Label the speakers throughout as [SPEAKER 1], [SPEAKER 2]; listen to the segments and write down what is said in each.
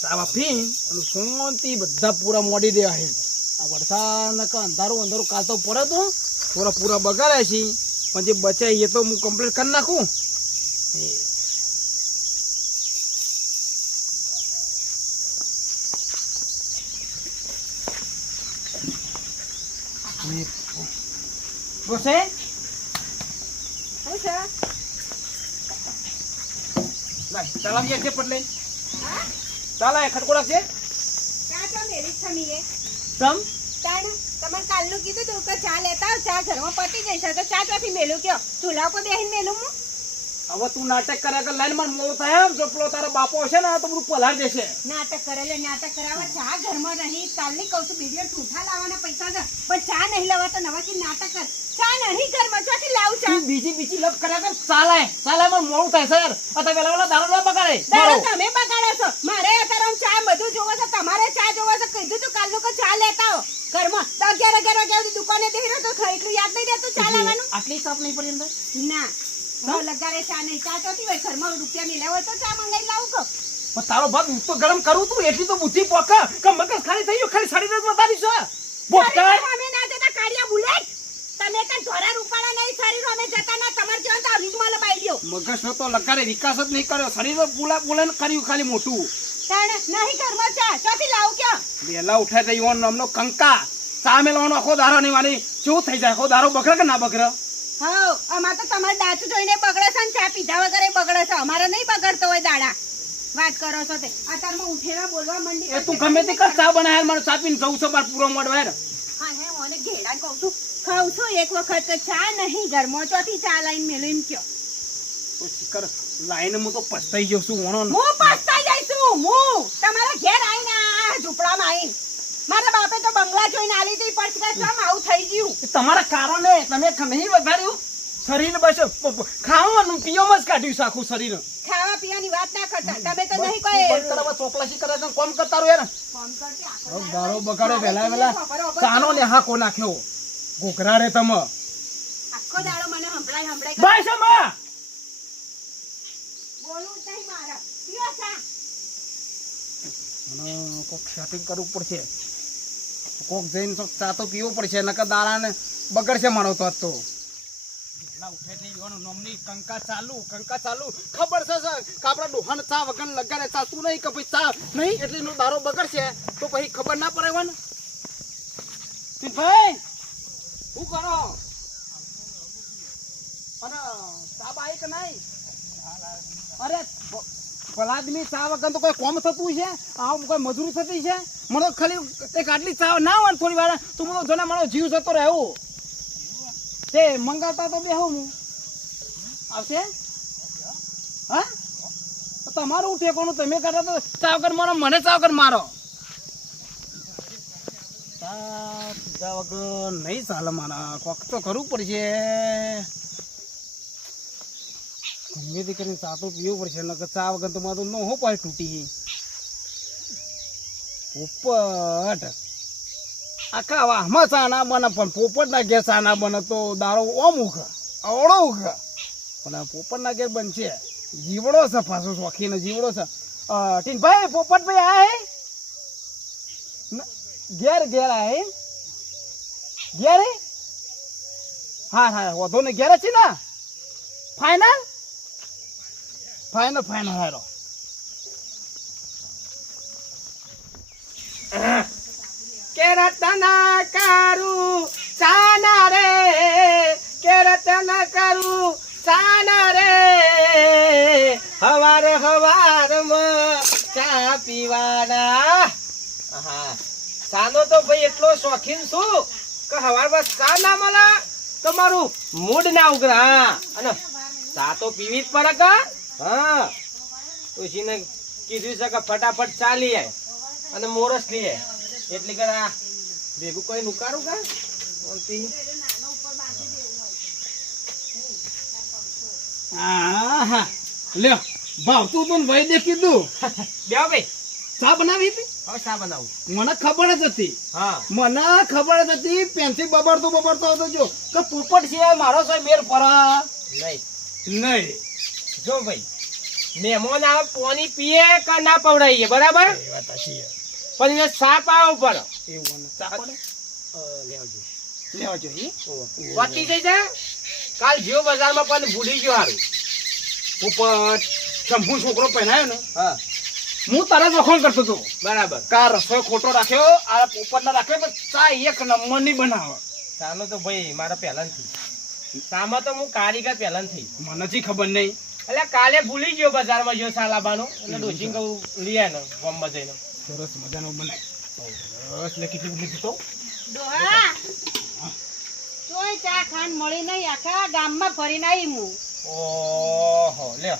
[SPEAKER 1] ચાવા પી અને બધા પૂરા મોડી રહ્યા છે આ વરસાદના કે અંધારું અંધારું કાલ તો પડે તો થોડા પૂરા બગાડ્યા છે પણ જે બચે એ તો હું કમ્પ્લીટ કરી નાખું રોશે
[SPEAKER 2] શું છે?
[SPEAKER 1] પટલે. ચાલાય ખટકોડા છે? તમ
[SPEAKER 2] તમારે કાલનું કીધું તું કે ચા લેતા ચા ઘરમાં પતી જશે તો ચા ચોથી મેલું? કયો ચૂલા ઉપર બેહીને મેલું હું?
[SPEAKER 1] હવે તું નાટક કરે કે લઈને મને મોડું થાય જો પેલો તારો બાપો છે ને તો બધું પલાર દેશે.
[SPEAKER 2] નાટક કરેલે નાટક કરાવવા ચા ઘરમાં નહીં. કાલની કહું છું બીડીઓ ઠૂઠા લાવવાના પૈસા છે. પણ ચા નહીં લાવવા તો નવાથી નાટક કર. ચા નહીં ઘરમાં ચોથી લાવું ચા?
[SPEAKER 1] બીજી બીજી લપ કરે. કે ચાલાય ચાલાય મને મોડું થાય સર. અત્યારે પેલા પેલા દારૂ ના બગાડે.
[SPEAKER 2] દારૂ તમે બગાડો છો. મારે અત્યારે હું ચા બધું જોવો છે તમારે ચા જોવો છે. કીધું તું કાલનું કે ચા લેતા આવો. ઘરમાં તો અગિયાર અગિયાર વાગ્યા સુધી દુકાને બેહી રહ્યો તો એટલું યાદ નહીં રહેતું ચા લાવવાનું?
[SPEAKER 1] આટલી સાફ નહીં પડી અંદર?
[SPEAKER 2] ના. હું ચા નહીં. ચા ચોથી હોય ઘરમાં રૂપિયા મિલ્યા હોય તો ચા મંગાઈ લાવું કહો
[SPEAKER 1] પણ તારો ભાગ હું તો ગરમ કરું તું. એટલી તો બુદ્ધિ પોક કે મગજ ખાલી થઈ ગયું ખાલી સાડી રસ વધારી છે. બોકાય
[SPEAKER 2] અમે ના જતા કાળિયા બુલેટ તમે કઈ ધોરા રૂપાળા નહીં શરીર અમે જતા ના. તમાર જેવા તો રીંગમાં લબાઈ દ્યો
[SPEAKER 1] મગજ નો તો લગાડે વિકાસ જ નહીં કર્યો. શરીર બોલા બોલે કર્યું ખાલી મોટું.
[SPEAKER 2] તાણે નહીં ઘરમાં ચા. ચોથી લાવું ક્યાં?
[SPEAKER 1] વેલા ઉઠાઈ રહ્યો નામનો કંકા. ચા મેલવાનો આખો દારો નહીં માની શું થઈ જાય? આખો દારો બગડે કે ના બગડે?
[SPEAKER 2] અમાર તો તમારે દાચું જોઈને બગડે છે ને ચા પીધા વગર બગડે છે. અમારે નહીં બગડતો હોય દાડા. વાત કરો છો તે. અત્યારમાં ઉઠેલા બોલવા મંડી
[SPEAKER 1] એ તું ગમે તે કર ચા બનાય મારો ચા પીને જઉં છે બાર પૂરો મોડ વાર
[SPEAKER 2] હા હે ઓને ઘેડા કહું છું. ખાઉં છું એક વખત ચા નહીં ઘરમાં ચોથી ચા લાઈન મેલો એમ કયો.
[SPEAKER 1] તો શિખર લાઈન હું તો પસ્તાઈ ગયો છું ઓણો
[SPEAKER 2] હું પસ્તાઈ જઈશું હું. તમારા ઘેર આવીને આ ઝૂંપડામાં આવીને. મારા બાપે તો બંગલા જોઈને આલી હતી પણ કે આવું થઈ ગયું.
[SPEAKER 1] તમારા કારણે તમે ખ- નહીં વગાડ્યું શરીર બસ ખાવાનું પીવામાં જ કાઢ્યું છે આખું શરીર.
[SPEAKER 2] ખાવા પીવાની વાત ના કરતા. તમે તો નહીં કોઈ
[SPEAKER 1] બંધ ચોપલાસી કરે તો કોમ કરતા રહો યાર
[SPEAKER 2] ફોન કરતી આખો
[SPEAKER 1] હવે બગાડો
[SPEAKER 2] વેલા વેલા.
[SPEAKER 1] ચાનો ને હાકો નાખ્યો. ઘોઘરા રે તમે.
[SPEAKER 2] આખો દાડો મને હંભળાય હંભળાય કરે. સમા! બોલું તઈ મારા. પીઓ ચા.
[SPEAKER 1] મને કોક શેટિંગ કરવું પડશે. કોક જઈને ચા તો પીવો પડશે નકર દાડાને બગડશે મારો તો તો. ના અરે પલાદની ચા વગર તો કોઈ કોમ થતું છે? આવું કોઈ મજૂરી થતી છે? મને ખાલી એક આટલી ચા ના હોય થોડી વાર. તો મને જોને મારો જીવ જતો રહ્યો. તે મંગાવતા તો બેહો હું. આવશે? હા? તમારું ઠેકોનું તમે કરતા તો ચા વગર મારો, મને ચા વગર મારો પીધા વગર નહીં ચાલે મારા. કોક તો કરવું પડશે. ગમે તે કરીને ચા તો પીવું પડશે, નકર ચા વગર તો મારું ન હો પાય તૂટી. પોપટ આખા વાહમાં સાના બને, પણ પોપટના ઘેર સાના બને તો દારો ઓમ ઉખ અવળો ઉખ પણ પોપટના પોપટ ઘેર બનશે. જીવડો છે પાછો શોખીને જીવડો છે. ટીનભાઈ, પોપટભાઈ આ હે? ઘેર ઘેર આ હે? ઘેર હે? હા હા, વધો ને ઘેર છે ને? ફાઈનલ ફાઈનલ ફાઈનલ હારો કેરતના હવાર શોખીન છું કે હવારમાં ચા ના મળે તો મૂડ ના ઉઘરા અને ચા તો પીવી જ પડે કા? હા. ઉસીને કીધું છે ફટાફટ ચા અને મોરસ લઈ આય. એટલે કે ભેગું કોઈ નુકારું કા શાંતિ. આહા. લ્યો ભાવતું તું ભાઈ દે કીધું.
[SPEAKER 3] બેહો ભાઈ.
[SPEAKER 1] ચા બનાવી હતી?
[SPEAKER 3] હવે શા બનાવું.
[SPEAKER 1] મને ખબર જ હતી.
[SPEAKER 3] હા.
[SPEAKER 1] મને ખબર જ હતી પેન્સિલ બબડતો બબડતો હતો જો. કે પોપટ સિવાય મારો સાહેબ મેર પરા
[SPEAKER 3] નહીં.
[SPEAKER 1] નહીં.
[SPEAKER 3] જો ભાઈ મહેમાન આવે પોની પીએ કે ના પવડાવીએ બરાબર?
[SPEAKER 1] એ વાત સાચી.
[SPEAKER 3] પણ એને સાપ આવે પર
[SPEAKER 1] એવું લેવા જોઈએ.
[SPEAKER 3] પતી જઈ જા કાલ જીઓ બજારમાં પણ ભૂલી ગયો હારું.
[SPEAKER 1] ઉપર શંભુ છોકરો પહેરાયો ને
[SPEAKER 3] હા.
[SPEAKER 1] હું તારા જ વખોણ કરતો હતો.
[SPEAKER 3] બરાબર.
[SPEAKER 1] કા રસોઈ ખોટો રાખ્યો આ પોપટ રાખ્યો પણ ચા એક નંબરની બનાવે.
[SPEAKER 3] ચાલો તો ભાઈ મારા પહેલાંથી. સામાં તો હું કારીગર પહેલાંથી.
[SPEAKER 1] મને જી ખબર નહીં.
[SPEAKER 3] એટલે કાલે ભૂલી ગયો બજારમાં ગયો સાલાબાનો એટલે ડોસી કહું લઈ ને ગામમાં જઈને
[SPEAKER 1] સરસ મજાનો બનાય. સરસ લે કેટલી બધી તો?
[SPEAKER 2] ડોહા! તોય ચા ખાન મળી નહીં. આખા ગામમાં ફરીને આવી હું.
[SPEAKER 3] ઓહો
[SPEAKER 2] લે.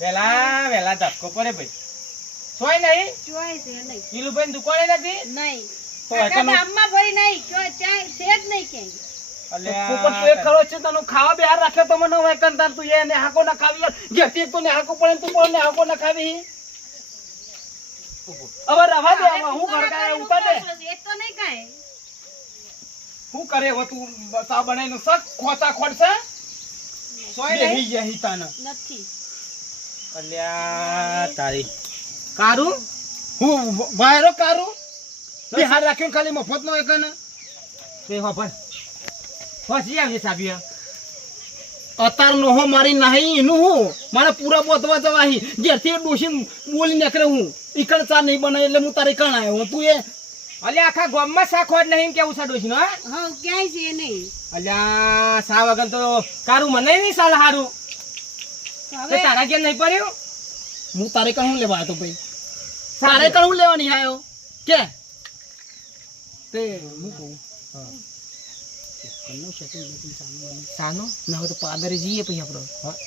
[SPEAKER 3] વેલા વેલા ધક્કો પડે ભાઈ. સોય નહીં?
[SPEAKER 2] ચોય છે નહીં.
[SPEAKER 3] પીલુભાઈ દુકાને નથી?
[SPEAKER 2] નહીં.
[SPEAKER 1] તો
[SPEAKER 2] આખા ગામમાં ફરી નહીં. ચોય ચા છે જ નહીં ક્યાંય.
[SPEAKER 3] અલ્યા,
[SPEAKER 1] પોપટ તો એક છે તને ખાવા બેહાર રાખ્યો તો કંતાર તું એને હાકો ના ખાવી ઘેરથી એક ને હાકો પડે ને તું પણ ને હાકો ના ખાવી હવે રવા દે હું
[SPEAKER 2] હવે
[SPEAKER 1] ઘરકારે દે
[SPEAKER 2] એ તો નહીં કાંઈ.
[SPEAKER 1] શું કરે હવે તું ચા બનાવીને સક ખોચા ખોડશે?
[SPEAKER 3] સોય નહીં?
[SPEAKER 1] બેહી ગયા હી તાને
[SPEAKER 2] નથી.
[SPEAKER 3] અલ્યા તારી. કારું?
[SPEAKER 1] હું વાયરો કારું? બિહાર રાખ્યો ખાલી મફત નો એક ને
[SPEAKER 3] તે ખબર પછી આવજે સાબિયા.
[SPEAKER 1] અતાર નહો મારી નહીં એનું હું? મારે પૂરા બોતવા જવાહી. ઘેરથી ડોસી બોલી નીકળે હું. ઈકણ ચા નહીં બનાવી એટલે હું તારે કણ આવ્યો તું એ?
[SPEAKER 3] અલે આખા ગામમાં શા ખોટ નહીં કેવું છે ડોશી નો
[SPEAKER 2] હા? ક્યાંય છે નહીં.
[SPEAKER 3] અલ્યા સા વગર તો કારું મને નહીં સાલ હારું?
[SPEAKER 2] હવે
[SPEAKER 3] તારા ઘેર નહીં પડ્યું?
[SPEAKER 1] હું તારે કણ હું લેવા આવ્યો તો ભાઈ? તારે કણ હું લેવા નહીં આવ્યો કે? તે હું કહું?
[SPEAKER 3] સાનું
[SPEAKER 1] ના હોય તો પાદરે જઈએ પછી આપણે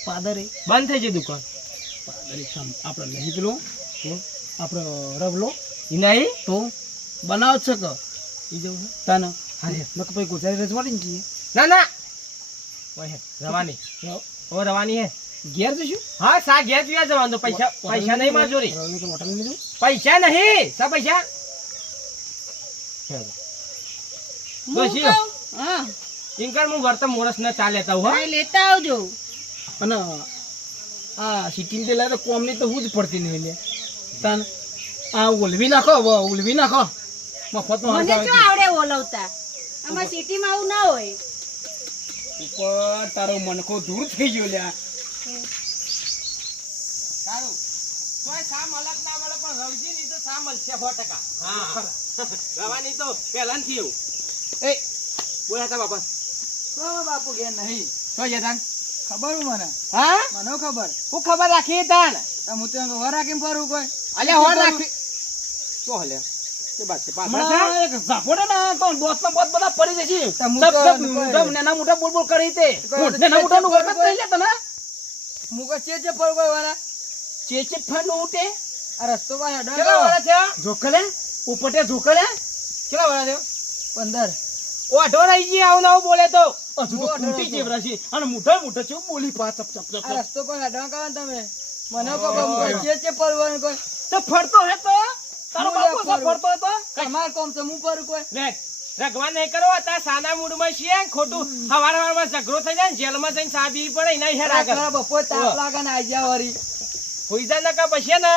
[SPEAKER 1] પાદરે.
[SPEAKER 3] બંધ થઈ જાય દુકાન.
[SPEAKER 1] પાદરે આપણે નહીં પેલો. આપણે રવલો.
[SPEAKER 3] ઈ
[SPEAKER 1] તો બનાવ છે કે?
[SPEAKER 3] ઈ જવું છે?
[SPEAKER 1] તને.
[SPEAKER 3] હા
[SPEAKER 1] નક પછી ગુજરાતી રજવાડી ને જઈએ.
[SPEAKER 3] ના ના. ઓય રવાની. ઓ રવાની હે.
[SPEAKER 1] ઘેર જશું
[SPEAKER 3] હા સા ઘેર પીવા જવાનું તો પૈસા પૈસા નહીં
[SPEAKER 1] હોટલ નહીં
[SPEAKER 3] પૈસા નહીં. સા પૈસા? ડોશી.
[SPEAKER 2] હા.
[SPEAKER 3] ઇનકર હું વર્તન મોરસ ને ચા લેતા હો.
[SPEAKER 2] હા, લેતા આવજો.
[SPEAKER 1] અને આ સિટીમાં તે લાગે કોમની તો હું જ પડતી નહીં લે. તન આ ઉલવી નાખો ઉલવી નાખો. મફતનો
[SPEAKER 2] મને
[SPEAKER 1] હરગાવે
[SPEAKER 2] શું આવડે ઓલવતા? અમાર સિટી માં આવું ના હોય.
[SPEAKER 1] ઉપર તારો મનખો દૂર થઈ ગયો લ્યા.
[SPEAKER 3] સારું. તોય સા મલક ના મળે પણ રવજી ની તો સા મળશે સો ટકા. હા. રવાની તો પહેલાથી એવું. એ બોલા તા બાપા.
[SPEAKER 1] તો ઉઠે.
[SPEAKER 4] રસ્તો માં હેડો
[SPEAKER 3] કેટલા વાળા છે
[SPEAKER 1] જોકલે ઉપટે જોકલે
[SPEAKER 3] કેટલા ઓઢો રહી ગઈ આવું આવું બોલે તો.
[SPEAKER 1] હજુ તો ખૂટી છે. અને મુઠા મુઠા છે બોલી પા ચપ ચપ ચપ
[SPEAKER 4] રસ્તો પર હેડવા કાવન તમે. મને કો બમ છે છે પરવાનું કોઈ.
[SPEAKER 1] તો ફરતો હે તો? તારો બાપો તો ફરતો તો
[SPEAKER 4] તમાર કોમ છે મું પર કોઈ.
[SPEAKER 3] લે રગવાન નહીં કરો તા સાના મૂડમાં છીએ ખોટું. હવાર હવારમાં ઝઘડો થઈ જાય જેલમાં જઈને સાબી પડે એના હેરા
[SPEAKER 4] કરે બપોર તાપ લાગે ને આઈ જા વરી
[SPEAKER 3] હોઈ જા નકા પછી ને?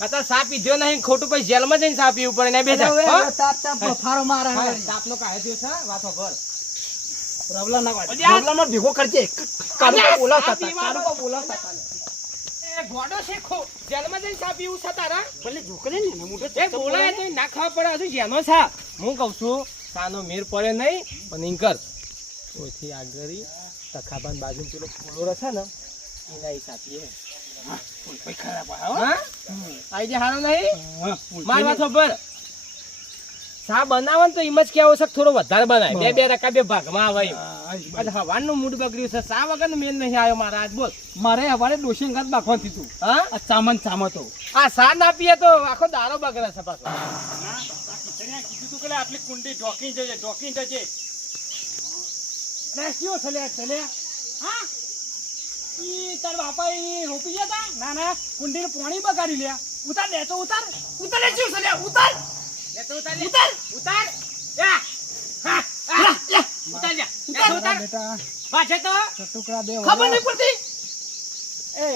[SPEAKER 3] અત્યારે સાપ પીધો નહીં ખોટું પછી જેલમાં જઈને સાપ પીવું પડે ને બે
[SPEAKER 4] હવે તાપ તાપ મારે સાપ
[SPEAKER 3] નો કાયો થયો છે વાતો ઘર
[SPEAKER 1] પ્રોબ્લેમ ના વાળી. પ્રોબ્લેમ નો ભેગો કરજે. કારું બોલાવતા તો બોલાવતા
[SPEAKER 3] ગોડો છે ખો. જેલમાં જઈને સાપ પીવું છે તારા
[SPEAKER 1] ભલે જોકલે ને ને મોટો
[SPEAKER 3] એ બોલાય તો ના ખાવા પડે હજુ જેનો સા હું કહું છું સાનો મેર પડે નહીં પણ ઇન્કર ઓથી આગળ તખાબાન બાજુ પેલો ફોડો છે ને એના હિસાબી. આઈડિયા હારો નહીં
[SPEAKER 1] હા
[SPEAKER 3] ખબર સા બનાવો તો એમ જ કેવો છે થોડો વધારે બનાય બે બે રકા બે ભાગમાં આવે એમ. હવાનું મૂડ બગડ્યું છે સા વગર મેલ નહીં આવ્યો મારા આજ બોલ
[SPEAKER 1] મારે હવારે ડોશી ગાત બાખવાનું થયું
[SPEAKER 3] હા
[SPEAKER 1] આ ચામન ચામતો
[SPEAKER 3] આ સા ના પીએ તો આખો દારો બગડે છે પાછો
[SPEAKER 1] કીધું તું કે આપલી કુંડી ઢોકી જજે ઢોકી જજે રેસ્યો ચલ્યા ચલ્યા હા
[SPEAKER 5] ઈ તાર બાપા ઈ રોપી ગયા તા? ના ના કુંડીને પાણી બગાડી લ્યા. ઉતાર લે તો ઉતાર. ઉતાર લે ઉતાર.
[SPEAKER 3] લે તો ઉતાર લે. ઉતાર. યા. હા, હા. ઉતાર લે. લે. ઉતાર.
[SPEAKER 5] બેટા
[SPEAKER 3] પાછે તો.
[SPEAKER 5] ટુકડા બે
[SPEAKER 3] ખબર નહીં પડતી?
[SPEAKER 5] એ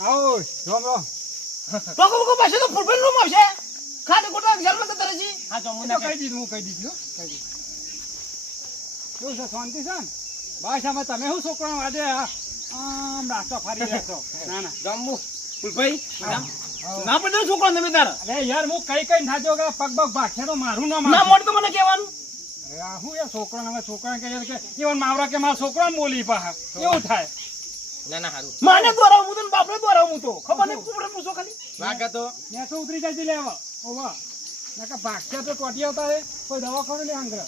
[SPEAKER 5] આવો રોમ રોમ
[SPEAKER 3] બકો બકો પાછે તો ફૂલફૂલ રૂમ આવશે. ખાલી ખોટા વિચારમાં તો તરજી હા
[SPEAKER 5] હું કહી દીધું હું કહી દીધું હો, કહી દીધું. શું છે શાંતિ છે? ને તમે શું છોકરા વાદે આમ રાસ્તો ફરી રહ્યા ના ના.
[SPEAKER 3] ગમુ ફૂલભાઈ ના પડે છોકરો તમે તારા?
[SPEAKER 5] અરે યાર હું કઈ કઈ થાજો કે પગ પગ ભાગશે તો મારું ના
[SPEAKER 3] ના મોડ તો મને કહેવાનું.
[SPEAKER 5] અરે હું યાર છોકરાને હવે છોકરાને કહે કે ઈવન માવરા કે મારા છોકરાને બોલી પાહા એવું થાય.
[SPEAKER 3] ના ના હારું. માને દોરાવ હું તને દોરાવ હું તો. ખબર નહીં કુબડે પૂછો ખાલી. વાગા તો.
[SPEAKER 5] ત્યાં તો ઉતરી જાય લેવા ઓવા. નકા ભાગશે તો ટોટી આવતા રે. કોઈ દવાખાને લે આંગર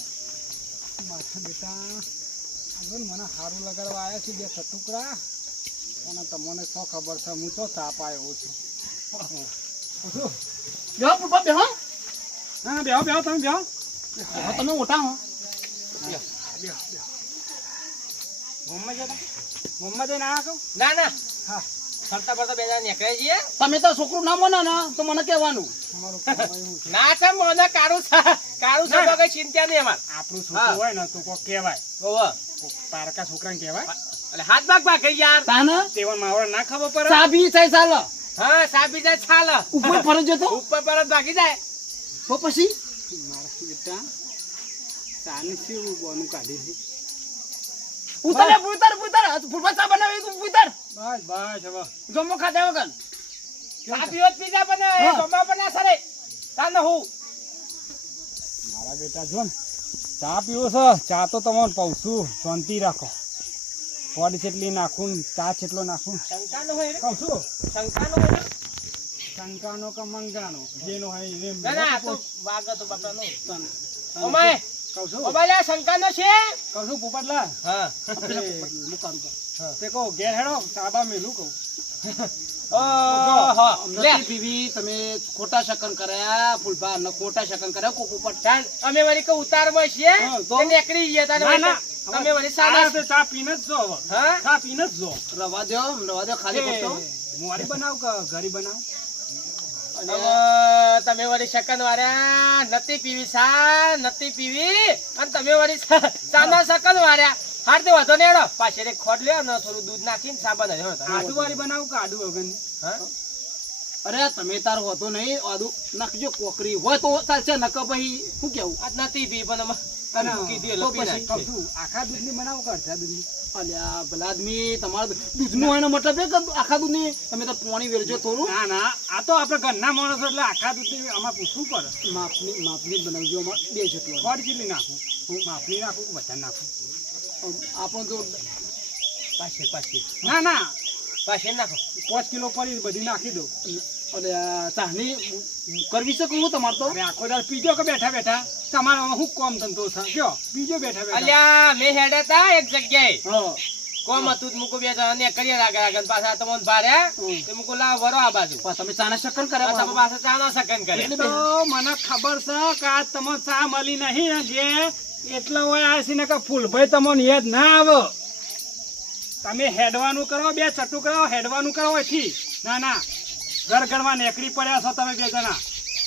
[SPEAKER 5] માથા બેટા. આગળ મને સારું લગાડવા આવ્યા છે બે ટુકડા. અને તમને શું ખબર છે હું તો તાપ આવ્યો છું?
[SPEAKER 3] બેહો પૂપા બેહો.
[SPEAKER 5] હા બેહો બેહો તમે બેહો.
[SPEAKER 3] તમે મોટા હો.
[SPEAKER 5] મોહમ્મદ જતા? ના આવો
[SPEAKER 3] ના ના.
[SPEAKER 5] હા.
[SPEAKER 3] ફરતા ફરતા બે નીકળે છીએ. તમે તો છોકરું ના મને ને તો મને કહેવાનું.
[SPEAKER 5] છે.
[SPEAKER 3] ના છે મને કાળું છે કાળું છે તો કઈ ચિંતા નહીં અમાર.
[SPEAKER 5] આપણું. છોકરું હોય ને તો કોક કહેવાય. કોક પારકા છોકરાને કહેવાય.
[SPEAKER 3] એટલે હાથ ભાગ ભાગ કરી યાર. તાને?
[SPEAKER 5] તેવન માવડા ના ખબર પડે.
[SPEAKER 3] સાબી થાય ચાલ. હા સાબી જાય ચાલ. ઉપર પર જતો. ઉપર પર જ ભાગી જાય. તો પછી?
[SPEAKER 5] મારા બેટા તાને શું બોનું કાઢી છે?
[SPEAKER 3] ઉતાર ઉતાર ઉતાર. ફૂટબોલ બનાવી તું ઉતાર.
[SPEAKER 5] બસ બસ હવે.
[SPEAKER 3] જમો ખાધા વગર? પીવો પીઝા બનાવે જમવા બના સરે. તાને હું?
[SPEAKER 5] મારા બેટા જો ને ચા પીવો છો? ચા તો તમને કહું છું શાંતિ રાખો. પડી જેટલી નાખું ચા જેટલો નાખું.
[SPEAKER 3] શંકાનો હોય
[SPEAKER 5] કહું છું
[SPEAKER 3] શંકાનો હોય
[SPEAKER 5] શંકાનો કે મંગાનો? જેનો હોય એને
[SPEAKER 3] ના તો વાગો તો બાપાનો. ઓમાય.
[SPEAKER 5] કહું છું?
[SPEAKER 3] શંકાનો છે?
[SPEAKER 5] કહું પોપટલા.
[SPEAKER 3] હા.
[SPEAKER 5] એ, તે કહો ઘેર હેડો ચાબા મેલું કહું.
[SPEAKER 3] ઓહો લે
[SPEAKER 1] નથી પીવી તમે ખોટા શકન કર્યા ફૂલભા ખોટા શકન કર્યા કોકો
[SPEAKER 3] અમે વળી કે ઉતારમાં છીએ
[SPEAKER 5] હા, તો?
[SPEAKER 3] તે નીકળી ગયા તારે
[SPEAKER 5] ના
[SPEAKER 3] વળી
[SPEAKER 5] ના.
[SPEAKER 3] તમે વળી સાડા
[SPEAKER 5] ચા પીને જ જો
[SPEAKER 3] હા?
[SPEAKER 5] ચા પીને જ જો.
[SPEAKER 1] રવા દો રવા દો ખાલી
[SPEAKER 5] બનાવ કે ઘરી બનાવ?
[SPEAKER 3] તમે વળી શકન વાર્યા નથી પીવી સા નથી પીવી. અને તમે વળી સાના શકન વાર્યા હાર તે વાંધો નહીં હેડો. એક ખોટ લે અને થોડું દૂધ નાખીને સા બનાવી હેડો.
[SPEAKER 5] આડુ વાળી બનાવ કે આડુ વગર
[SPEAKER 3] હા?
[SPEAKER 1] અરે તમે તાર હોતો નહીં આદુ નાખજો કોકરી. હોય તો ચાલશે નક પછી શું કેવું
[SPEAKER 3] આજ નથી પી પણ
[SPEAKER 5] આખા દૂધની કે અડધા દૂધની?
[SPEAKER 1] અલ્યા ભલા આદમી તમારે દૂધનું હોય મતલબ કે આખા દૂધની? તમે તો પાણી વેરજો થોડું.
[SPEAKER 5] ના ના આ તો આપણે ઘરના માણસો એટલે આખા દૂધની આમાં પૂછવું પડે.
[SPEAKER 1] માપની માપની બનાવજો અમારે બે જેટલો.
[SPEAKER 5] ખોટ કેટલી નાખું? હું માપની નાખું વધારે નાખું?
[SPEAKER 1] આપણો તો
[SPEAKER 3] પાછળ
[SPEAKER 5] ના ના.
[SPEAKER 3] પાસે નાખો.
[SPEAKER 5] પાંચ કિલો પડી બધી નાખી દો.
[SPEAKER 1] અરે ચાહની કરવી શકું હું તમારે તો?
[SPEAKER 5] આખો દાડ પીજો કે બેઠા બેઠા? તમારે શું કોમ ધંધો છે? કયો બીજો બેઠા બેઠા.
[SPEAKER 3] અલ્યા મેં હેડ્યા તા એક જગ્યાએ.
[SPEAKER 1] હા.
[SPEAKER 3] કોમ હતું તો બે જણા ને કરીએ લાગે લાગે પાછા તમને
[SPEAKER 1] ભારે.
[SPEAKER 3] તે મૂકું લાવ વરો આ બાજુ.
[SPEAKER 1] પણ તમે ચાના શકન
[SPEAKER 3] કરે તમે પાછા ચાના શકન કરે
[SPEAKER 1] એટલે
[SPEAKER 5] તો મને ખબર છે કે આ તમે ચા મળી નહીં જે એટલે હોય આ છે ને કે ફૂલભાઈ તમને યાદ ના આવો. તમે હેડવાનું કરો બે ચટુ કરો હેડવાનું કરો એથી ના ના. ઘર ઘરમાં નેકડી પડ્યા છો તમે બે જણા.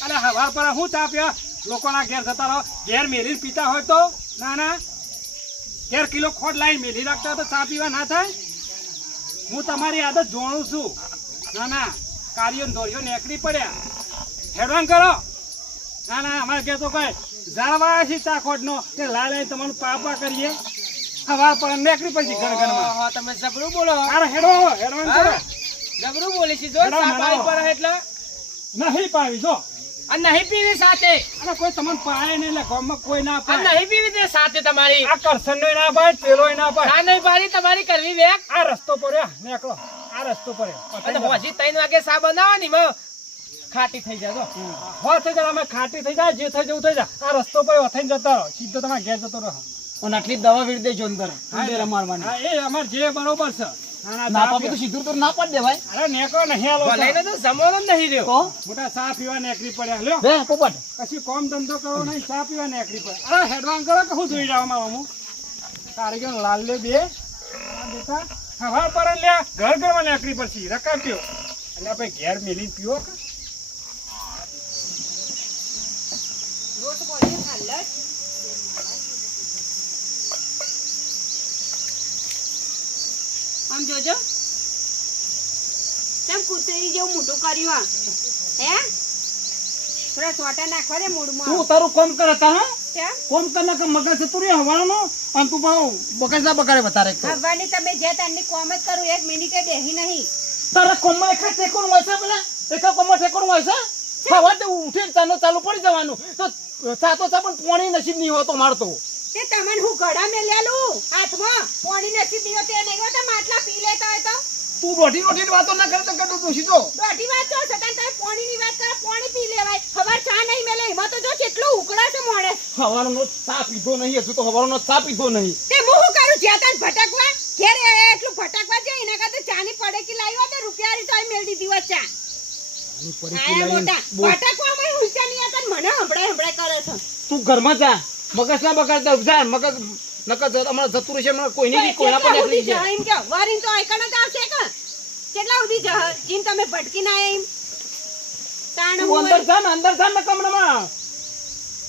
[SPEAKER 5] અરે હવાર પર શું ચા પીવા લોકોના ઘેર જતા રહો. ઘેર મેલી પીતા હોય તો? ના ના. ઘેર કિલો ખોટ લાવીને મેલી રાખતા તો ચા પીવા ના થાય? હું તમારી આદત જોણું છું. ના ના. કાર્યો દોરીઓ નેકડી પડ્યા. હેડવાન કરો. ના ના. અમારે ઘેર તો કઈ ઝાડવા છે ચાખોટ નો કે લાલ તમારું પાપા કરીએ. હવા પર નેકડી પછી ઘર ઘરમાં.
[SPEAKER 3] તમે સગડું બોલો.
[SPEAKER 5] અરે હેડો હેડવાન કરો?
[SPEAKER 3] જબરું બોલે છે જો સાપાઈ પર એટલે?
[SPEAKER 5] નહીં પાવી જો.
[SPEAKER 3] અને નહીં પીવી સાથે?
[SPEAKER 5] અને કોઈ તમને પાય નહીં એટલે ગામમાં કોઈ ના પાય.
[SPEAKER 3] નહીં પીવી તે સાથે તમારી?
[SPEAKER 5] આ કરસન ના પાય તેલો ના પાય.
[SPEAKER 3] આ નહીં પાડી તમારી કરવી વેક.
[SPEAKER 5] આ રસ્તો પડ્યો નીકળો. આ રસ્તો પડ્યો
[SPEAKER 3] અને પછી ત્રણ વાગે સા બનાવવાની માં ખાટી થઈ જાય જો.
[SPEAKER 5] હો થઈ જાય અમે ખાટી થઈ જાય જે થઈ જવું થઈ જાય. આ રસ્તો પર થઈને જતા રહો. સીધો તમારે ઘેર જતો રહો.
[SPEAKER 1] અને આટલી દવા વીડ દેજો અંદર. મારવાની
[SPEAKER 5] હા એ અમાર જે બરોબર છે. ના ના
[SPEAKER 1] ના
[SPEAKER 5] ચા
[SPEAKER 1] પાપે તો સીધું તો ના પાડ દેવાય.
[SPEAKER 5] અરે નેકો નહીં આલો
[SPEAKER 3] ભલાઈને તો જમવાનો નહીં રહ્યો.
[SPEAKER 1] તો
[SPEAKER 5] મોટા ચા પીવા નેકરી પડ્યા લ્યો.
[SPEAKER 1] બે પોપટ.
[SPEAKER 5] પછી કોમ ધંધો કરો નહીં ચા પીવા નેકરી પડે અરે હેડવાન કરો કે હું જોઈ જાવમાં હું કારીગર લાલ લે બે? આ બેટા. હવા પર ઘર ઘરમાં નાકરી પછી રકાપ્યો એટલે ભાઈ ઘેર મેલીને પીવો કે
[SPEAKER 2] લોટ બોલ્યો હાલ જ. આમ જોજો. કેમ કૂતરી જેવું મોટું કર્યું આ? હે? થોડા સોટા નાખવા દે મૂળમાં.
[SPEAKER 1] તું તારું કોમ કરે તા હા?
[SPEAKER 2] કોમ?
[SPEAKER 1] કરના કે મગજ જતું રહ્યું હવાનો અને તું ભાવ બગડ ના બગાડે વધારે
[SPEAKER 2] ભગવાનની તમે જે તારની કોમ જ કરું એક મિનિટે બેહી નહીં.
[SPEAKER 1] તારા કોમમાં એક ઠેકોણ હોય છે પેલા? એકા કોમમાં ઠેકોણ હોય છે? સવારે ઉઠીને તાનો ચાલુ પડી જવાનું. તો સાતો તો ચા પણ પોણી નસીબ નહીં હોતો મારતો.
[SPEAKER 2] તે તમને હું ઘડા મેલેલું? હાથમાં પાણી નથી પીવો તે નહીં તો માટલા પી લેતા હોય તો.
[SPEAKER 1] તું રોટી રોટી વાતો ના કરે તો કટું તું સીધો
[SPEAKER 2] દોઢી વાત છો છતાં તમે પાણીની વાત કરો પાણી પી લેવાય. ખબર ચા નહીં મેલે એમાં તો જો કેટલું ઉકળાશે મોણે
[SPEAKER 1] હવારનો ચા પીધો નહીં હજુ તો હવારનો ચા પીધો નહીં.
[SPEAKER 2] તે હું શું કરું? જ્યાં ત્યાં ભટકવા? ઘેર એટલું ભટકવા જાય એના કરતા ચાની પડેકી લાવ્યો તો રૂપિયા તો મેળ દીધી હોત ચા. આયા મોટા હું ચા નહીં હતા મને હંભળાય હંભળાય કરે છે.
[SPEAKER 1] તું ઘરમાં જા. મગજ ના બગાડતા જા મગજ નકર અમારે જતું રહેશે મને કોઈ નહીં કોઈના
[SPEAKER 2] સુધી
[SPEAKER 1] નીકળી જાય.
[SPEAKER 2] એમ કહો? વરીન તો આઈકણ જ આવશે કે? કેટલા સુધી જહ જીન તમે ભટકી ના એમ? તાણ હું
[SPEAKER 1] અંદર જા ને અંદર જા ને કમરામાં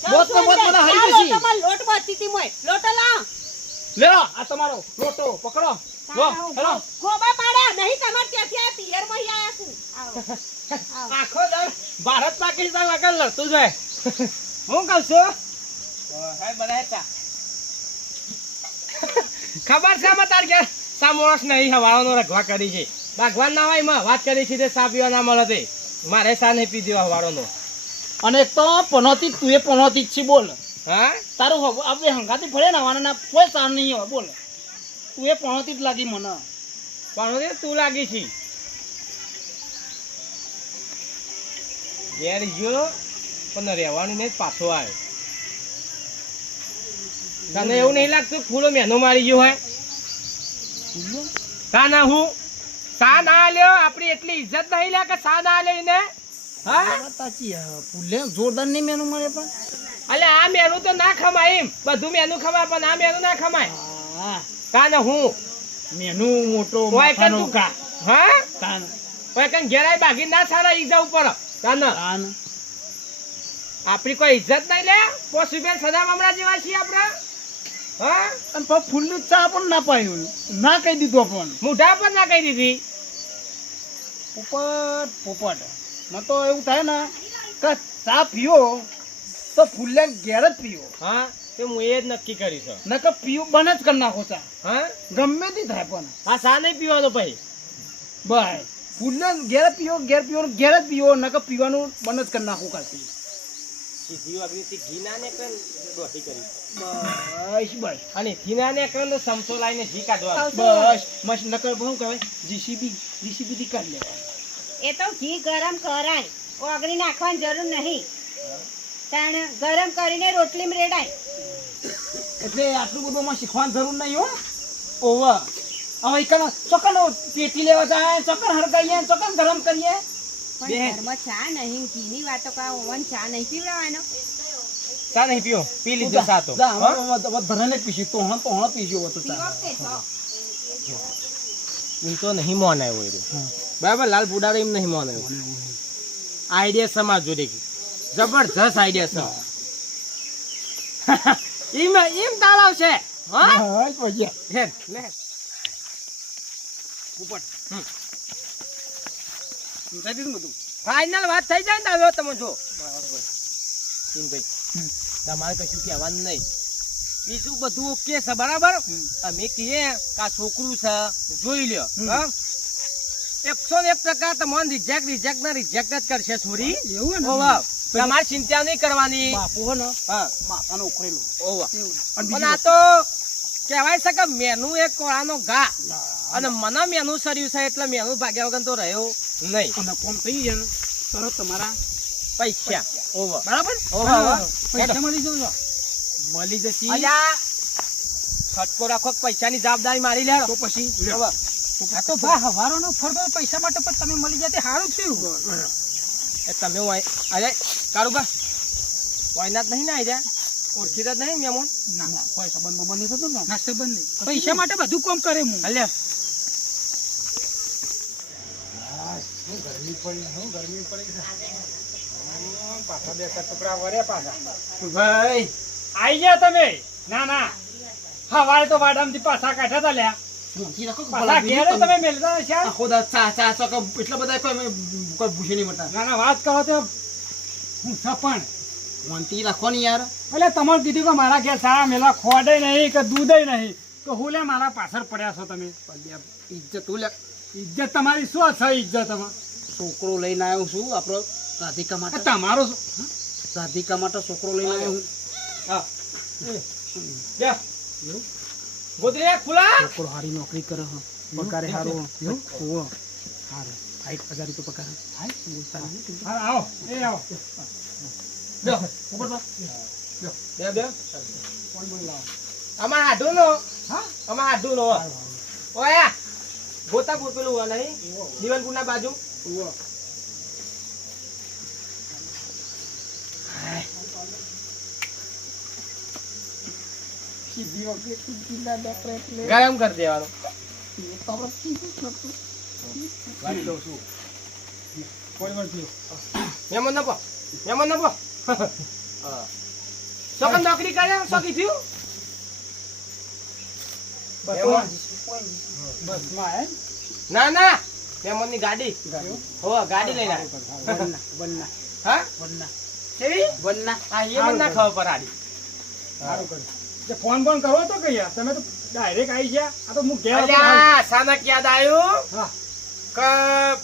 [SPEAKER 1] બોત તો બોત મને હરી જશે.
[SPEAKER 2] તમાર લોટ બાંધતી હતી મોય. લોટો
[SPEAKER 1] લા લે આ તમારો લોટો. પકડો. લો હેલો.
[SPEAKER 2] ગોબા પાડ્યા નહીં તમાર ત્યાંથી આ પિયરમાં આયા છું. આવો.
[SPEAKER 3] આખો દર ભારત પાકિસ્તાન વગર લડતું જ હું કહું છું ખબર છે આમાં તાર ઘેર? સા નહીં હવાનો રખવા કરી છે. ભગવાન ના હોય એમાં વાત કરી છે તે ચા પીવા ના મળે તે. મારે સા નહીં પી દેવા હવારોનો.
[SPEAKER 1] અને એક તો પનોતી તું એ પનોતી જ છે બોલ.
[SPEAKER 3] હા?
[SPEAKER 1] તારું હવે આપણે હંગાતી ફળે ને વાના કોઈ સાર નહીં હોય બોલ. તું એ પનોતી જ લાગી મને.
[SPEAKER 3] પણ તું લાગી છે. ઘેર ગયો પણ રહેવાનું નહીં પાછો આવ્યો. તને એવું નહીં લાગતું ફૂલો મહેનો મારી ગયો હોય? કા ના હું? કા ના લ્યો? આપણી એટલી ઇજ્જત નહીં લે કે સા ના લે એને?
[SPEAKER 1] પુલે જોરદાર નહીં મેનું મળે પણ.
[SPEAKER 3] અલે આ મેનુ તો ના ખમાય એમ. બધું મેનુ ખમાય પણ આ મેનુ ના ખમાય. કા ને હું?
[SPEAKER 1] મેનુ મોટો
[SPEAKER 3] હોય કે
[SPEAKER 1] માથાનો ઘા.
[SPEAKER 3] હા?
[SPEAKER 1] તાન
[SPEAKER 3] કોઈ કઈ ઘેરાય બાકી ના સારા ઈજા ઉપર. કા
[SPEAKER 1] ના
[SPEAKER 3] આપણી કોઈ ઇજ્જત નહીં લે પોસ રૂપિયા સદા મમરા જેવા છીએ આપણે. હા?
[SPEAKER 1] અને પછી ફૂલની ચા પણ ના પાયું ના કહી દીધું પણ
[SPEAKER 3] મુઢા પણ ના કહી દીધી.
[SPEAKER 1] પોપટ પોપટ. મને તો એવું થાય ને કે ચા પીવો તો ફૂલે ઘેર જ પીવો
[SPEAKER 3] હા તે હું એ જ નક્કી કરી છે
[SPEAKER 1] નકર પીવું બને જ કરી નાખો ચા.
[SPEAKER 3] હા?
[SPEAKER 1] ગમે તે થાય પણ.
[SPEAKER 3] આ સા નહીં પીવાનો ભાઈ
[SPEAKER 1] બસ. ફૂલે ઘેર પીવો ઘેર પીવાનું ઘેર જ પીવો નકર પીવાનું બંધ જ કરી નાખો કાલથી.
[SPEAKER 3] સીધી વાગરીથી ઘી ના દોઢી કરી.
[SPEAKER 1] બસ બસ.
[SPEAKER 3] અને ઘી ના સમસો લાવીને ઘી કાઢવા.
[SPEAKER 1] બસ મસ્ત નકર શું કહેવાય જીસીબી જીસીબી થી કાઢી લેવાનું.
[SPEAKER 2] એ તો ઘી ગરમ કરાય. ઓગળી નાખવાની જરૂર નહીં. તાણ ગરમ કરીને રોટલીમાં રેડાય.
[SPEAKER 1] એટલે આટલું બધું માં શીખવાની જરૂર નહીં હો. ઓવા હવે એકણ ચોકન પેટી લેવા જાય ચોકન હરગાઈએ ચોકન ગરમ કરીએ.
[SPEAKER 2] પણ ઘરમાં ચા નહીં ઘીની વાતો કા ઓવન ચા નહીં પીવડાવવાનો.
[SPEAKER 3] ચા નહીં પીઓ પી લીધો સા તો.
[SPEAKER 1] ધરાને પીસી તો હણ તો હણ પીસ્યો હતો ચા.
[SPEAKER 3] એમ તો નહીં મોનાય આવ્યો એ બરાબર લાલ પુડારો એમ નહીં મોનાય આઈડિયા સમાજ જોડે જબરજસ્ત આઈડિયા છે. એમ એમ તાળાવ છે હા?
[SPEAKER 1] હા, પછી.
[SPEAKER 3] લે લે
[SPEAKER 1] સમજાઈ દીધું બધું?
[SPEAKER 3] ફાઇનલ વાત થઈ જાય ને હવે તમે જો. ભાઈ. તમારે કશું કહેવાનું નહીં. બીજું બધું ઓકે છે બરાબર? અમે કહીએ કે આ છોકરું છે જોઈ લ્યો હા? એકસો ને એક ટકા તમને રિજેક્ટ રિજેક્ટ ના રિજેક્ટ જ કરશે છોરી
[SPEAKER 1] એવું
[SPEAKER 3] તમારે ચિંતા નહીં કરવાની.
[SPEAKER 1] બાપુ હે ને.
[SPEAKER 3] હા.
[SPEAKER 1] માથાનો ઉખરેલો
[SPEAKER 3] ઓવા
[SPEAKER 1] અને
[SPEAKER 3] આ તો કહેવાય છે કે મેનું એક કોળાનો ઘા. અને મને મેનુ સર્યું છે એટલે મેનું ભાગ્યા વગર તો રહ્યો નહીં.
[SPEAKER 1] અને કોમ થઈ જાય તરત તમારા
[SPEAKER 3] પૈસા. ઓવર
[SPEAKER 1] બરાબર?
[SPEAKER 3] ઓવા, ઓવા.
[SPEAKER 1] પૈસા મળી જશે.
[SPEAKER 3] મળી જશે. અલ્યા. ખટકો રાખો પૈસાની જવાબદારી મારી લે
[SPEAKER 1] તો પછી આ તો ભા હવારોનો ફરતો પૈસા માટે પણ તમે મળી જાય તે સારું થયું.
[SPEAKER 3] એ તમે હું અરે કારુબા વાયનાત નહીં ને આઈ ઓળખીતા જ નહીં મેમોન
[SPEAKER 1] ના ના. પૈસા બંધ બંધ થતું ને.
[SPEAKER 4] નાસ્તો બંધ નહીં. પૈસા માટે બધું કામ કરે હું.
[SPEAKER 3] અલ્યા
[SPEAKER 5] હું ગરમી પડી હું ગરમી પડી પાછા બે ટુકડા વર્યા પાછા.
[SPEAKER 1] ભાઈ
[SPEAKER 5] આઈ ગયા તમે? ના ના. હવારે તો વાડામાંથી પાછા કાઢ્યા તા લ્યા.
[SPEAKER 1] શાંતિ રાખો કે
[SPEAKER 5] પાછા
[SPEAKER 1] ભલા
[SPEAKER 5] ઘેરે
[SPEAKER 1] બીજું
[SPEAKER 5] તમે. મેલતા હશે
[SPEAKER 1] આખો દા ચા ચા ચા કે એટલા બધા કોઈ કોઈ મળતા.
[SPEAKER 5] ના ના વાત કરો તો હું સપણ
[SPEAKER 1] શાંતિ રાખો ને યાર.
[SPEAKER 5] એટલે તમારે કીધું કે મારા ઘેર સારા મેલા ખોડે નહીં કે દૂધે નહીં. તો હું લે મારા પાછળ પડ્યા છો તમે.
[SPEAKER 1] ઇજ્જત હું લે
[SPEAKER 5] ઇજ્જત તમારી શું છે ઇજ્જત તમારે
[SPEAKER 1] છોકરો લઈને આવ્યો છું આપણો રાધિકા માટે.
[SPEAKER 5] તમારો
[SPEAKER 1] રાધિકા માટે છોકરો લઈને આવ્યો હું.
[SPEAKER 3] હા. ગોદરે ખુલા.
[SPEAKER 1] છોકરો હારી નોકરી કરે હા. પગારે હારો ઓવો હારો. સાઠ હજાર રૂપિયા પગાર. હાય બોલતા
[SPEAKER 5] હા આવો. એ આવો.
[SPEAKER 3] બે ઉપર બે બે. અમાર હાડું નો હા? અમાર હાડું નો ઓયા. ગોતા પૂર પેલું હોય નહીં? દીવાનપુર ના બાજુ? ગરમ કરી દેવાનું.
[SPEAKER 5] કોઈ નપો.
[SPEAKER 3] મહેમાન નપો. સોકન નોકરી કર્યા સોકી થયું?
[SPEAKER 5] બસમાં
[SPEAKER 3] ના ના મેમોનની ગાડી? હો ગાડી લઈને આવ્યો.
[SPEAKER 1] વન્ના વન્ના.
[SPEAKER 3] હા?
[SPEAKER 1] વન્ના.
[SPEAKER 3] કેવી
[SPEAKER 1] વન્ના.
[SPEAKER 3] આ એ મને ના ખબર પર
[SPEAKER 5] સારું કર્યું તે ફોન ફોન કરો તો કઈ યાર તમે તો ડાયરેક્ટ આવી ગયા. આ તો હું ઘેર
[SPEAKER 3] અલ્યા અચાનક યાદ આવ્યું
[SPEAKER 5] હા.
[SPEAKER 3] કે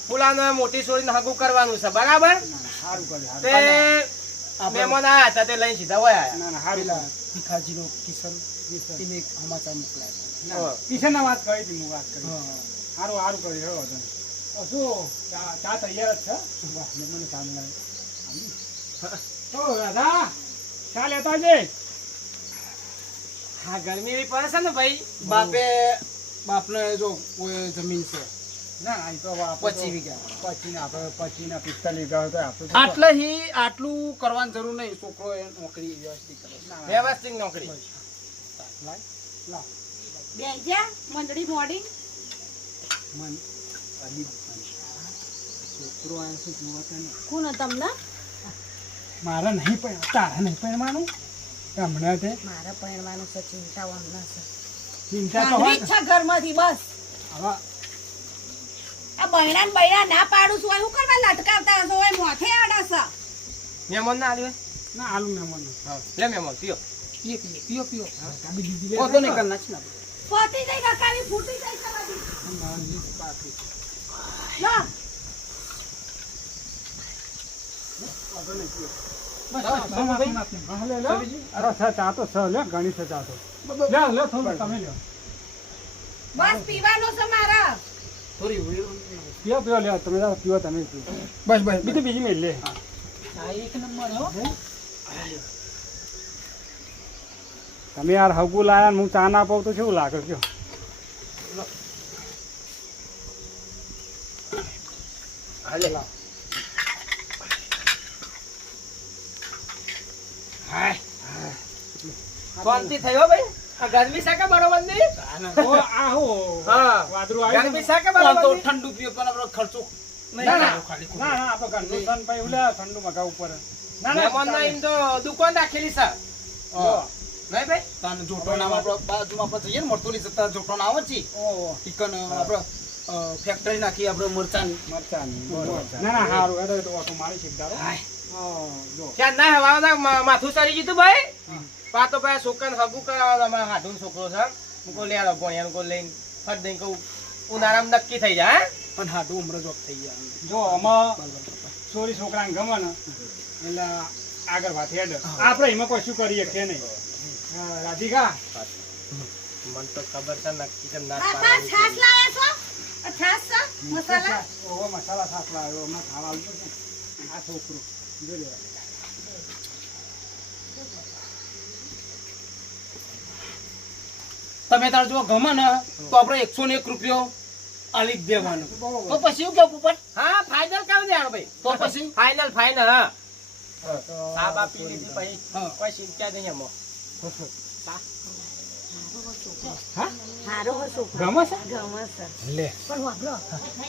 [SPEAKER 3] ફૂલાને મોટી સોરીને હગું કરવાનું છે બરાબર?
[SPEAKER 5] સારું કર્યું
[SPEAKER 3] તે
[SPEAKER 5] સારું
[SPEAKER 3] મહેમાન આયા હતા તે લઈને સીધા વયા આયા.
[SPEAKER 5] ના ના સારું
[SPEAKER 1] ભીખાજીનો કિશન એને સમાચાર મોકલાય.
[SPEAKER 5] ના, વાત કરી હતી હું વાત કરી. સારું સારું કરી હેડો વાંધો શું? ચા ચા તૈયાર જ છે? મને કામ લાગે. તો રાધા ચા લેતા જઈ
[SPEAKER 3] હા ગરમી એવી પડે છે ને ભાઈ
[SPEAKER 1] બાપે બાપને જો કોઈ જમીન છે.
[SPEAKER 5] ના એ તો
[SPEAKER 1] પચી
[SPEAKER 5] પચીને આપણે પચીને પિસ્તાલીસ વીઘા તો આપણે
[SPEAKER 1] આટલે હી આટલું કરવાની જરૂર નહીં. છોકરો એ નોકરી વ્યવસ્થિત કરે
[SPEAKER 3] વ્યવસ્થિત નોકરી.
[SPEAKER 5] લાય, લાવ.
[SPEAKER 2] બેજા મંડળી મોડી.
[SPEAKER 1] મન અલી છોકરો આ છે જોવા તો
[SPEAKER 2] કોણ તમને
[SPEAKER 5] મારા નહીં પણ તારા નહીં પહેરવાનું હમણાં તે.
[SPEAKER 2] મારા પરણવાનું છે ચિંતા હમણાં છે.
[SPEAKER 5] ચિંતા તો ને.
[SPEAKER 2] ઘરમાંથી બસ.
[SPEAKER 5] હવે
[SPEAKER 2] આ બૈણા બૈણા ના પાડું છું શું કરવા લટકાવતા હશો હોય મોથે આડા છે.
[SPEAKER 3] મહેમાન ના આવ્યો
[SPEAKER 5] ના આલુ ને હા
[SPEAKER 3] લે મહેમાન પીઓ.
[SPEAKER 1] પીઓ પીઓ પીઓ પીઓ.
[SPEAKER 5] કાબી દીધી લે.
[SPEAKER 1] વાંધો નહીં કર નાખ. ના
[SPEAKER 2] પતી જાય કાકાની ફૂટી જાય તમારી નાની
[SPEAKER 5] પાકી લે, લે. અરે, છે, ચા તો છે, લે, ઘણી છે ચા તો. લે, લે, થોડું તમે લ્યો.
[SPEAKER 2] બસ પીવાનું છે મારા
[SPEAKER 5] પીઓ, પીઓ, તમે પીઓ, તમે પીઓ.
[SPEAKER 1] બસ
[SPEAKER 5] બીજું બીજી મેલ લે.
[SPEAKER 1] એક નંબર હો
[SPEAKER 5] તમે યાર હગું લાયા ને હું ચા ના પાઉં તો કેવું લાગે કયો?
[SPEAKER 3] શાંતિ થયો ભાઈ? ગરમી છે કે બરોબર નહીં
[SPEAKER 5] ઓ, આ હું.
[SPEAKER 3] હા.
[SPEAKER 5] વાદળું આવ્યું
[SPEAKER 3] ગરમી
[SPEAKER 5] છે.
[SPEAKER 3] છે કે
[SPEAKER 1] પણ તો
[SPEAKER 3] બરોબર નહીં?
[SPEAKER 1] ઠંડુ પીઓ પણ ખર્ચો
[SPEAKER 5] ઠંડુ મગા ઉપર. ના
[SPEAKER 3] ના એમ તો દુકાન રાખેલી છે.
[SPEAKER 1] હા.
[SPEAKER 3] નહીં ભાઈ
[SPEAKER 1] તાન જોટો નામ આપણો બાજુમાં આપણે જઈએ ને મળતું જતા જોટો ના આવે ચિકન આપણે ફેક્ટરી નાખી આપણે મરચાની
[SPEAKER 5] મરચાની ના ના સારું એ તો- ઓટો મારી શીખદારો
[SPEAKER 3] ક્યાં ના હવાના માથું સારી ગયું ભાઈ? ભાઈ છોકરાને હગું કરાવવાનો અમારા હાડું છોકરો છે હું. કહું લે કહું લઈને દઈને કહું ઉનાળામાં નક્કી થઈ જાય હે?
[SPEAKER 1] પણ હાડું હમણાં જોબ થઈ ગયા.
[SPEAKER 5] જો આમાં ચોરી છોકરાને ગમે ને એટલે આગળ વાત હેડ. આપણે એમાં કશું કરીએ કે નહીં? રાધિકા.
[SPEAKER 3] મને તો ખબર છે નક્કી છે ના
[SPEAKER 2] બાપા છાસ લાયા છો? છાસ છે? મસાલા?
[SPEAKER 5] ઓહો મસાલા સાફ લાવ્યો હમણાં ખાવા આવતો છે આ છોકરો. જોઈ લે.
[SPEAKER 1] તમે તાર જો ગમે ને તો આપણે એકસો ને એક રૂપિયો આલી દેવાનું. તો પછી એવું કેવું પોપટ
[SPEAKER 3] હા ફાઇનલ કરી દેવાનું ભાઈ.
[SPEAKER 1] તો પછી?
[SPEAKER 3] ફાઇનલ ફાઇનલ હા. સાબા પી લીધી પછી
[SPEAKER 1] હા.
[SPEAKER 3] કોઈ ચિંતા નહીં એમાં.
[SPEAKER 5] હા?
[SPEAKER 2] હારો હશો
[SPEAKER 5] ગમે છે?
[SPEAKER 2] ગમે છે.
[SPEAKER 5] લે.
[SPEAKER 2] પણ વાપરો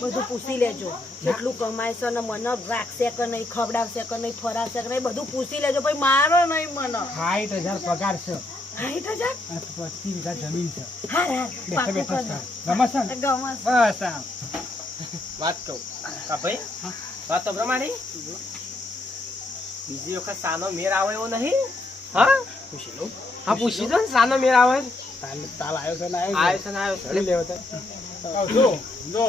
[SPEAKER 2] બધું પૂછી લેજો. કેટલું કમાય છે ને મને રાખશે કે નહીં ખવડાવશે કે નહીં ફરાશે કે નહીં બધું પૂછી લેજો. ભાઈ મારો નહીં મને.
[SPEAKER 5] સાઠ હજાર પગાર છે.
[SPEAKER 2] હાઈટ હજાર?
[SPEAKER 5] પચીસ વીઘા જમીન છે.
[SPEAKER 2] હાર હાર
[SPEAKER 5] બેઠા બેઠા
[SPEAKER 2] કરજો.
[SPEAKER 5] ગમે છે ને?
[SPEAKER 2] ગમે છે.
[SPEAKER 5] બસ આમ.
[SPEAKER 3] વાત કહું. કા ભાઈ? વાત તો પ્રમાણે. બીજી વખત સાનો મેર આવે એવો નહીં? હા?
[SPEAKER 1] પૂછી લઉં.
[SPEAKER 3] હા પૂછી દો ને સાનો મેર આવે
[SPEAKER 1] તાલ તાલ આવ્યો છે ને આવ્યો
[SPEAKER 3] છે. ને આવ્યો છે.
[SPEAKER 1] લેવો તો.
[SPEAKER 5] જો જો.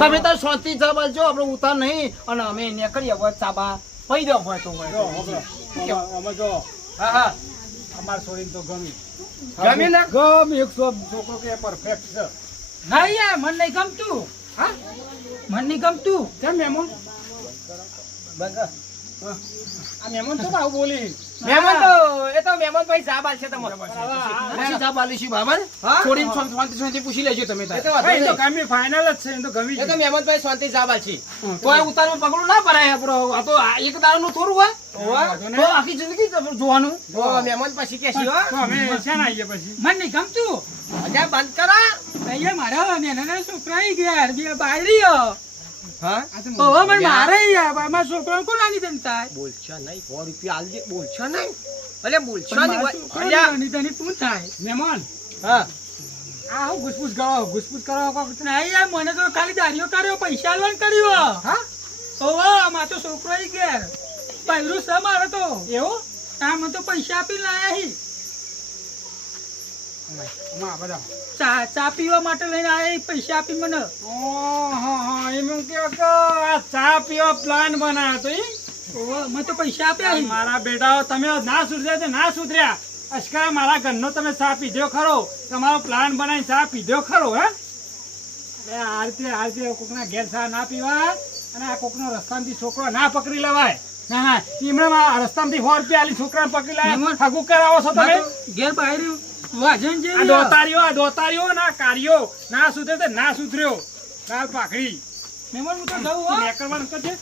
[SPEAKER 1] તમે તો શાંતિ ચાબા જો આપણે ઉતાર નહીં. અને અમે નીકળીએ હોય ચાબા પૈ દો હોય તો હોય
[SPEAKER 5] જો
[SPEAKER 3] હા હા.
[SPEAKER 5] અમાર છોડીને તો ગમી.
[SPEAKER 3] ગમી ને?
[SPEAKER 5] ગમ એકસો છોકરો કે પરફેક્ટ છે.
[SPEAKER 4] ના યાર મને નહીં ગમતું.
[SPEAKER 5] હા?
[SPEAKER 4] મને નહીં ગમતું.
[SPEAKER 5] કેમ મેમો
[SPEAKER 1] બગા
[SPEAKER 5] આ મેમો તો આવું બોલી.
[SPEAKER 3] મહેમાન તો એ તો મહેમાન ભાઈ સાહેબ આલશે તમને
[SPEAKER 1] પછી ચાબ આલીશી બરાબર?
[SPEAKER 3] હા?
[SPEAKER 1] છોડીને શાંતિ શાંતિ શાંતિ પૂછી લેજો તમે
[SPEAKER 3] એ તો વાંધો
[SPEAKER 5] એ તો
[SPEAKER 3] નહીં.
[SPEAKER 5] ગમી ફાઇનલ જ છે એ તો ગમી
[SPEAKER 3] એ તો મહેમાન ભાઈ શાંતિ સાહેબ આલશે.
[SPEAKER 1] તો ઉતારમાં પગલું ના ભરાય આપણો આ તો એક દાડાનું થોડું હોય. તો આખી જિંદગી જોવાનું.
[SPEAKER 3] મહેમાન પછી હો.
[SPEAKER 5] તો અમે શેના આવીએ પછી.
[SPEAKER 4] મને નહીં ગમતું.
[SPEAKER 3] અજા બંધ કરો.
[SPEAKER 4] અહીંયા મારા નાના છોકરા આવી ગયા? બાયરીઓ
[SPEAKER 3] હા?
[SPEAKER 4] મારે મારા કોણ આની થાય?
[SPEAKER 3] બોલશો નહીં સો રૂપિયા આલજે બોલશો નહીં. બોલશો નહીં
[SPEAKER 4] થાય?
[SPEAKER 5] મહેમાન.
[SPEAKER 3] હું.
[SPEAKER 5] કરો ઘૂસપૂસ કરો કોક
[SPEAKER 4] ના યાર મને તો ખાલી દારીઓ કર્યો પૈસા આલવાનું કર્યો.
[SPEAKER 5] હા?
[SPEAKER 4] ઓહો મારો તો છોકરો આવી ગયા પહેલું છે મારે તો.
[SPEAKER 5] એવું?
[SPEAKER 4] આ મને તો પૈસા આપી લાયા હી.
[SPEAKER 5] માં
[SPEAKER 4] ચા ચા પીવા માટે લઈને આયા પૈસા આપી મને.
[SPEAKER 5] એમ કે કે આ ચા પીવા પ્લાન બનાવ્યો તો ઈ
[SPEAKER 4] તો પૈસા આપ્યા
[SPEAKER 5] મારા બેટાઓ તમે ના સુધર્યા તો ના સુધર્યા. અશકા મારા ઘરનો તમે ચા પીધો ખરો. તમારો પ્લાન બનાવી ચા પીધો ખરો હે? એટલે આ રીતે આ રીતે કોકના ઘેર ચા ના પીવાય અને આ કોકનો રસ્તામાંથી છોકરો ના પકડી લેવાય. ના ના એમણે રસ્તામાંથી સો રૂપિયા આલી છોકરાને પકડી લાવે હગું કરાવો છો તમે?
[SPEAKER 4] ઘેર ઘેર બાયરી જે
[SPEAKER 5] આ દોતારીઓ આ દોતારીઓ ના કાર્યો ના સુધરે તે ના સુધર્યો. કાલ પાકડી
[SPEAKER 4] મેમન હું તો જાઉં હો.
[SPEAKER 5] નેકરવાનું કરજે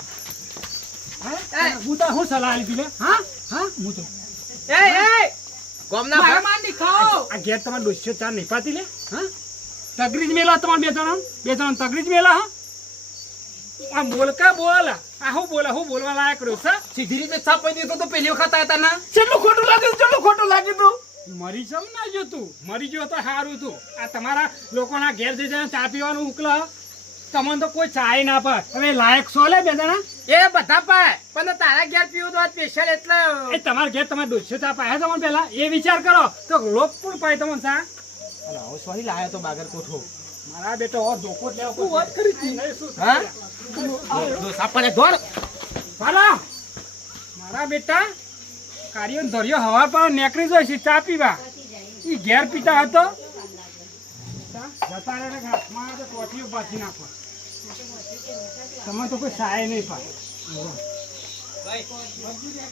[SPEAKER 5] હા? હું તો હું સલાહ લીધી લે. હા? હા? હું તો.
[SPEAKER 3] એ એ. ગોમના
[SPEAKER 4] મારા
[SPEAKER 3] ભાઈ
[SPEAKER 4] માંડી ખાઓ
[SPEAKER 5] આ ઘેર તમાર દોસ્યો ચાર નહીં પાતી લે. હા? તગરી જ મેલા તમાર બે જણા. બે જણા તગરી જ મેલા હા? આ બોલકા બોલ. આ હું બોલા હું બોલવા લાયક રહ્યો છે
[SPEAKER 1] સીધી રીતે છાપ પૈ દીધો તો પેલી વખત આયા તા ના? કેટલું ખોટું લાગ્યું કેટલું ખોટું લાગ્યું તું.
[SPEAKER 5] મરી જમ ના જો તું. મરી ગયો તો સારું તું. આ તમારા લોકોના ઘેર જઈ જઈને ચા પીવાનું ઉકલો. તમને તો કોઈ ચાય ના પાય. હવે લાયક છો લે બે જણા.
[SPEAKER 3] એ બધા પાય. પણ તારા ઘેર પીવું તો સ્પેશિયલ એટલે
[SPEAKER 5] એ તમારા ઘેર તમારે ડોસો ચા પાયા તમને પેલા એ વિચાર કરો. તો લોક પણ પાય તમને ચા.
[SPEAKER 1] અલા હવે સોરી લાયો તો બાગર કોઠો
[SPEAKER 5] મારા બેટો હો ધોકો લેવો
[SPEAKER 1] તું વાત કરી હતી.
[SPEAKER 3] હા? જો સાપને ધોર
[SPEAKER 5] ભાલા મારા બેટા કાર્યો ધર્યો, હવા પર નીકળી જાય છે, ચા પીવા. એ ઘેર પીતા હતો જતા રહે હાથમાં તમે તો કોઈ સહાય નહીં પાડે.